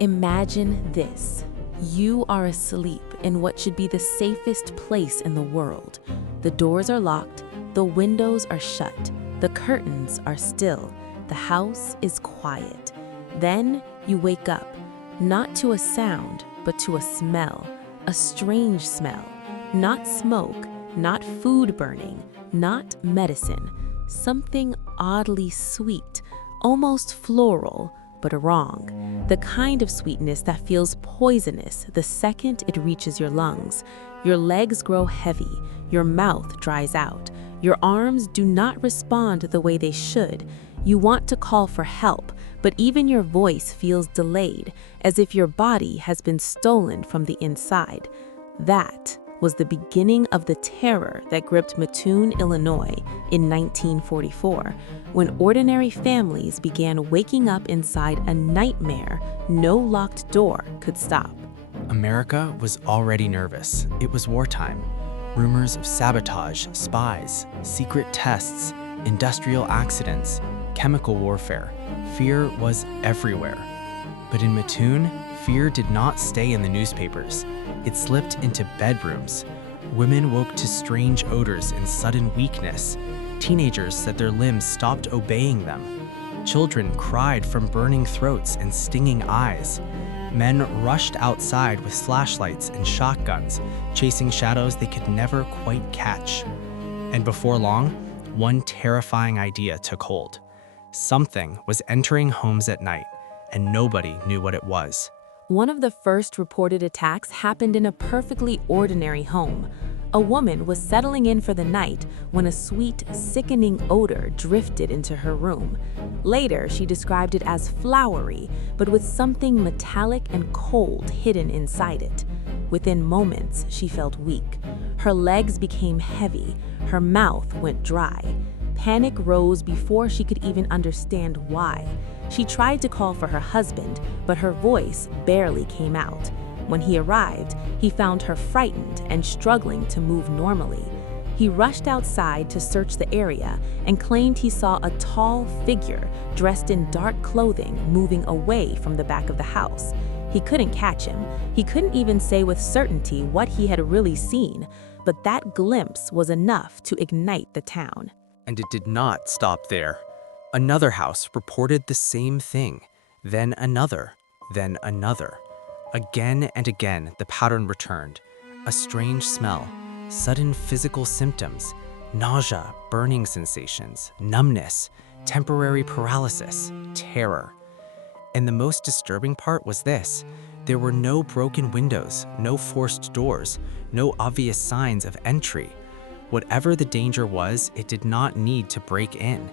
Imagine this. You are asleep in what should be the safest place in the world. The doors are locked, the windows are shut, the curtains are still, the house is quiet. Then you wake up, not to a sound, but to a smell, a strange smell. Not smoke, not food burning, not medicine. Something oddly sweet, almost floral, but wrong. The kind of sweetness that feels poisonous the second it reaches your lungs. Your legs grow heavy, your mouth dries out, your arms do not respond the way they should. You want to call for help, but even your voice feels delayed, as if your body has been stolen from the inside. That was the beginning of the terror that gripped Mattoon, Illinois in 1944, when ordinary families began waking up inside a nightmare no locked door could stop. America was already nervous. It was wartime. Rumors of sabotage, spies, secret tests, industrial accidents, chemical warfare. Fear was everywhere. But in Mattoon, fear did not stay in the newspapers. It slipped into bedrooms. Women woke to strange odors and sudden weakness. Teenagers said their limbs stopped obeying them. Children cried from burning throats and stinging eyes. Men rushed outside with flashlights and shotguns, chasing shadows they could never quite catch. And before long, one terrifying idea took hold. Something was entering homes at night, and nobody knew what it was. One of the first reported attacks happened in a perfectly ordinary home. A woman was settling in for the night when a sweet, sickening odor drifted into her room. Later, she described it as flowery, but with something metallic and cold hidden inside it. Within moments, she felt weak. Her legs became heavy, her mouth went dry. Panic rose before she could even understand why. She tried to call for her husband, but her voice barely came out. When he arrived, he found her frightened and struggling to move normally. He rushed outside to search the area and claimed he saw a tall figure dressed in dark clothing moving away from the back of the house. He couldn't catch him. He couldn't even say with certainty what he had really seen, but that glimpse was enough to ignite the town. And it did not stop there. Another house reported the same thing, then another, then another. Again and again, the pattern returned. A strange smell, sudden physical symptoms, nausea, burning sensations, numbness, temporary paralysis, terror. And the most disturbing part was this. There were no broken windows, no forced doors, no obvious signs of entry. Whatever the danger was, it did not need to break in.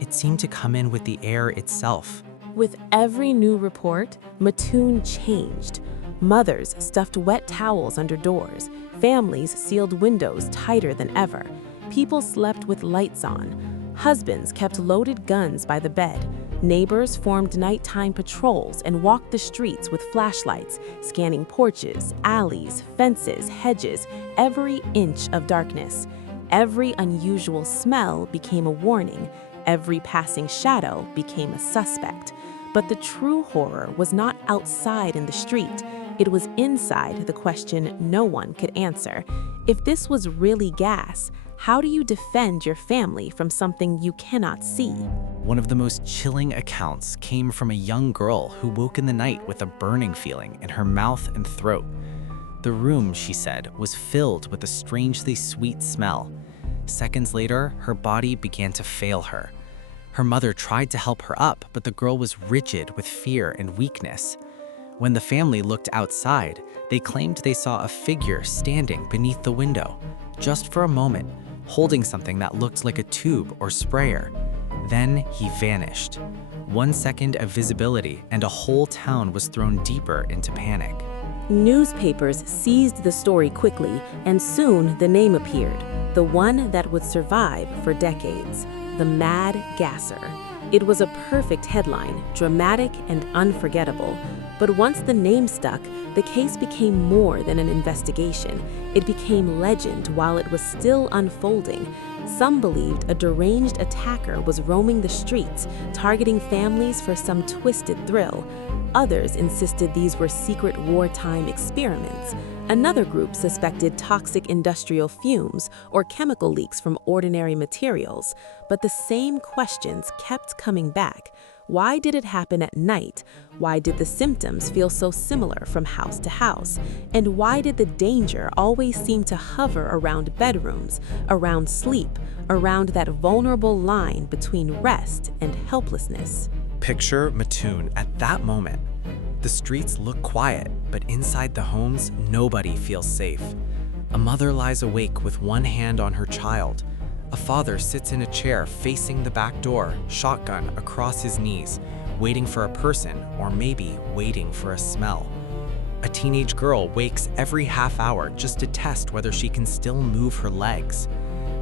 It seemed to come in with the air itself. With every new report, Mattoon changed. Mothers stuffed wet towels under doors. Families sealed windows tighter than ever. People slept with lights on. Husbands kept loaded guns by the bed. Neighbors formed nighttime patrols and walked the streets with flashlights, scanning porches, alleys, fences, hedges, every inch of darkness. Every unusual smell became a warning. Every passing shadow became a suspect. But the true horror was not outside in the street. It was inside the question no one could answer. If this was really gas, how do you defend your family from something you cannot see? One of the most chilling accounts came from a young girl who woke in the night with a burning feeling in her mouth and throat. The room, she said, was filled with a strangely sweet smell. Seconds later, her body began to fail her. Her mother tried to help her up, but the girl was rigid with fear and weakness. When the family looked outside, they claimed they saw a figure standing beneath the window, just for a moment, holding something that looked like a tube or sprayer. Then he vanished. 1 second of visibility, and a whole town was thrown deeper into panic. Newspapers seized the story quickly, and soon the name appeared, the one that would survive for decades, the Mad Gasser. It was a perfect headline, dramatic and unforgettable. But once the name stuck, the case became more than an investigation. It became legend while it was still unfolding. Some believed a deranged attacker was roaming the streets, targeting families for some twisted thrill. Others insisted these were secret wartime experiments. Another group suspected toxic industrial fumes or chemical leaks from ordinary materials. But the same questions kept coming back. Why did it happen at night? Why did the symptoms feel so similar from house to house? And why did the danger always seem to hover around bedrooms, around sleep, around that vulnerable line between rest and helplessness? Picture Mattoon at that moment. The streets look quiet, but inside the homes, nobody feels safe. A mother lies awake with one hand on her child. A father sits in a chair facing the back door, shotgun across his knees, waiting for a person or maybe waiting for a smell. A teenage girl wakes every half hour just to test whether she can still move her legs.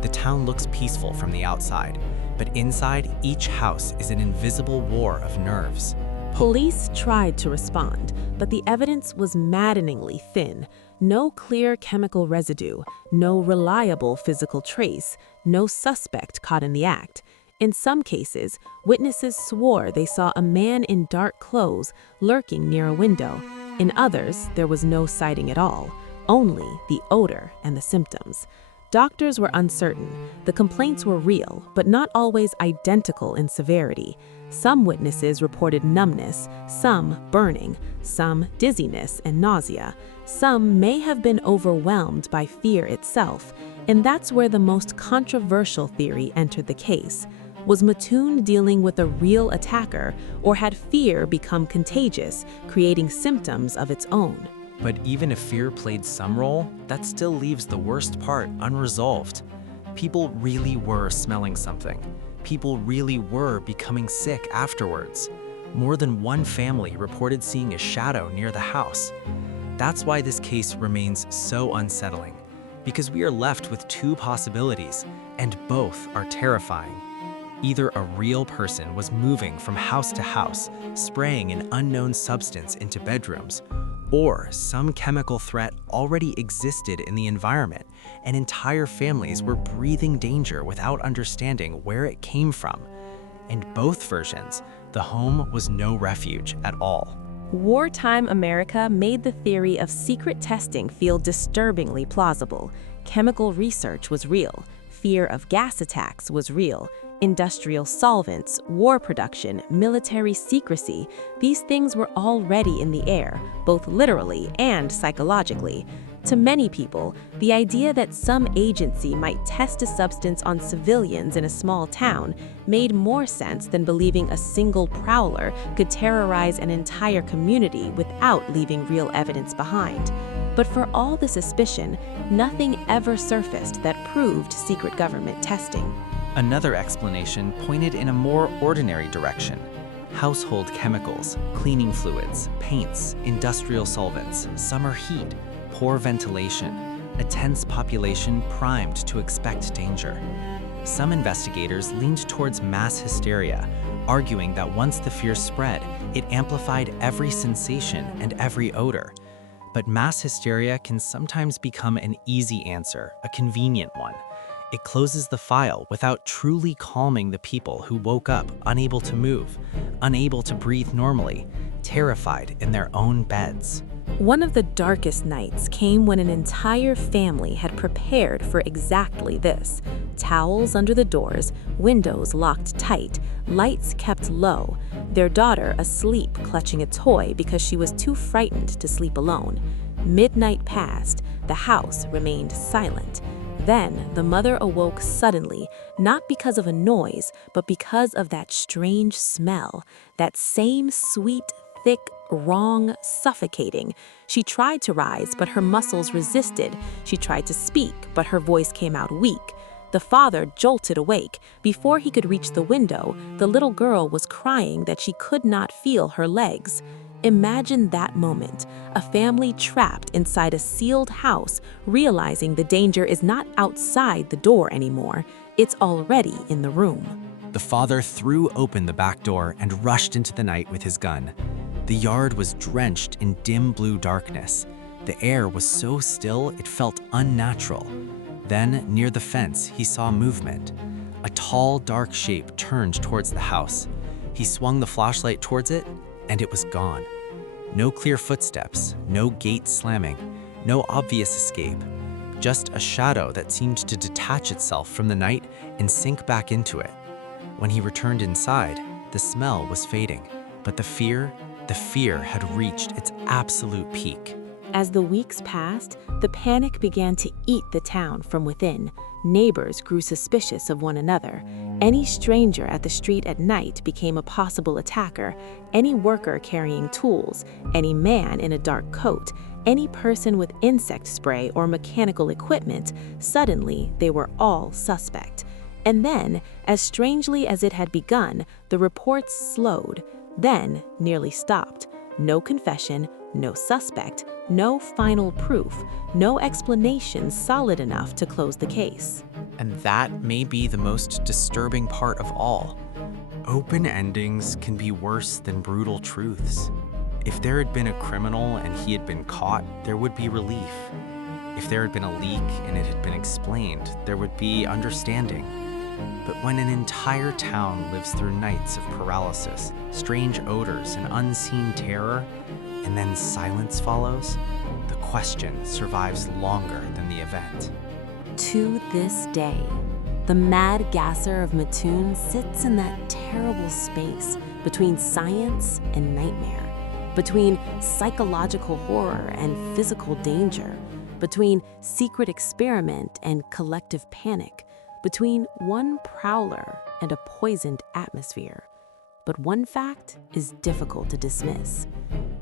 The town looks peaceful from the outside, but inside each house is an invisible war of nerves. Police tried to respond, but the evidence was maddeningly thin. No clear chemical residue, no reliable physical trace, no suspect caught in the act. In some cases, witnesses swore they saw a man in dark clothes lurking near a window. In others, there was no sighting at all, only the odor and the symptoms. Doctors were uncertain. The complaints were real, but not always identical in severity. Some witnesses reported numbness, some burning, some dizziness and nausea. Some may have been overwhelmed by fear itself, and that's where the most controversial theory entered the case. Was Mattoon dealing with a real attacker, or had fear become contagious, creating symptoms of its own? But even if fear played some role, that still leaves the worst part unresolved. People really were smelling something. People really were becoming sick afterwards. More than one family reported seeing a shadow near the house. That's why this case remains so unsettling, because we are left with two possibilities, and both are terrifying. Either a real person was moving from house to house, spraying an unknown substance into bedrooms, or some chemical threat already existed in the environment, and entire families were breathing danger without understanding where it came from. In both versions, the home was no refuge at all. Wartime America made the theory of secret testing feel disturbingly plausible. Chemical research was real. Fear of gas attacks was real. Industrial solvents, war production, military secrecy, these things were already in the air, both literally and psychologically. To many people, the idea that some agency might test a substance on civilians in a small town made more sense than believing a single prowler could terrorize an entire community without leaving real evidence behind. But for all the suspicion, nothing ever surfaced that proved secret government testing. Another explanation pointed in a more ordinary direction. Household chemicals, cleaning fluids, paints, industrial solvents, summer heat, poor ventilation, a tense population primed to expect danger. Some investigators leaned towards mass hysteria, arguing that once the fear spread, it amplified every sensation and every odor. But mass hysteria can sometimes become an easy answer, a convenient one. It closes the file without truly calming the people who woke up unable to move, unable to breathe normally, terrified in their own beds. One of the darkest nights came when an entire family had prepared for exactly this. Towels under the doors, windows locked tight, lights kept low, their daughter asleep clutching a toy because she was too frightened to sleep alone. Midnight passed, the house remained silent. Then the mother awoke suddenly, not because of a noise, but because of that strange smell, that same sweet, thick, wrong, suffocating. She tried to rise, but her muscles resisted. She tried to speak, but her voice came out weak. The father jolted awake. Before he could reach the window, the little girl was crying that she could not feel her legs. Imagine that moment, a family trapped inside a sealed house, realizing the danger is not outside the door anymore, it's already in the room. The father threw open the back door and rushed into the night with his gun. The yard was drenched in dim blue darkness. The air was so still it felt unnatural. Then, near the fence, he saw movement. A tall, dark shape turned towards the house. He swung the flashlight towards it, and it was gone. No clear footsteps, no gate slamming, no obvious escape. Just a shadow that seemed to detach itself from the night and sink back into it. When he returned inside, the smell was fading, but the fear had reached its absolute peak. As the weeks passed, the panic began to eat the town from within. Neighbors grew suspicious of one another. Any stranger at the street at night became a possible attacker. Any worker carrying tools, any man in a dark coat, any person with insect spray or mechanical equipment, suddenly they were all suspect. And then, as strangely as it had begun, the reports slowed, then nearly stopped. No confession, no suspect, no final proof, no explanation solid enough to close the case. And that may be the most disturbing part of all. Open endings can be worse than brutal truths. If there had been a criminal and he had been caught, there would be relief. If there had been a leak and it had been explained, there would be understanding. But when an entire town lives through nights of paralysis, strange odors, and unseen terror, and then silence follows, the question survives longer than the event. To this day, the mad gasser of Mattoon sits in that terrible space between science and nightmare, between psychological horror and physical danger, between secret experiment and collective panic, between one prowler and a poisoned atmosphere. But one fact is difficult to dismiss.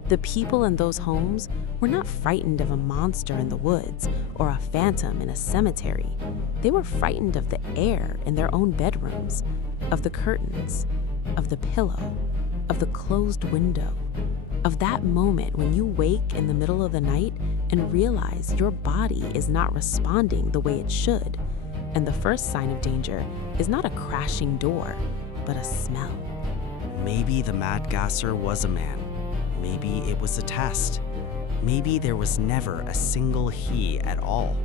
The people in those homes were not frightened of a monster in the woods or a phantom in a cemetery. They were frightened of the air in their own bedrooms, of the curtains, of the pillow, of the closed window, of that moment when you wake in the middle of the night and realize your body is not responding the way it should. And the first sign of danger is not a crashing door, but a smell. Maybe the mad gasser was a man. Maybe it was a test. Maybe there was never a single he at all.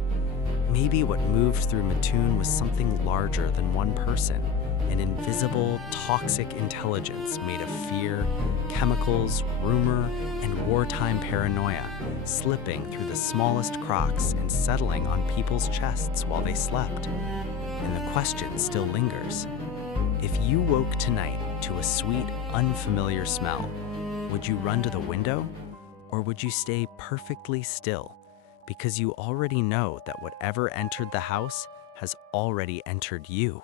Maybe what moved through Mattoon was something larger than one person, an invisible, toxic intelligence made of fear, chemicals, rumor, and wartime paranoia, slipping through the smallest cracks and settling on people's chests while they slept. And the question still lingers. If you woke tonight to a sweet, unfamiliar smell, would you run to the window? Or would you stay perfectly still? Because you already know that whatever entered the house has already entered you.